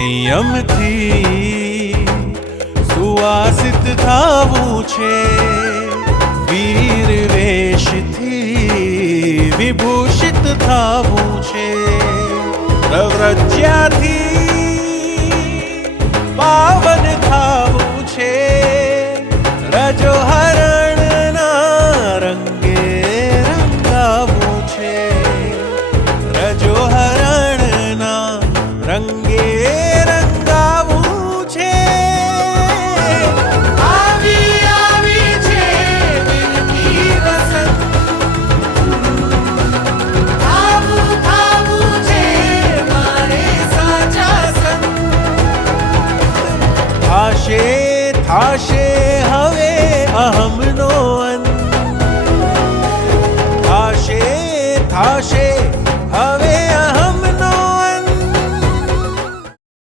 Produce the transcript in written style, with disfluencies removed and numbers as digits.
સંયમથી સુવાસિત થાવું છે, વીર વેશથી વિભૂષિત થાવું છે, પ્રવ્રજ્યાથી પાવન થાવું છે, રજો હરણના રંગે રંગાવું છે, રજો હરણના રંગે રંગાવું છે. આવી આવી છે વિનતી વસંત, થાવું થાવું છે મારે સાચા સંત. થાશે થાશે હવે અહમનો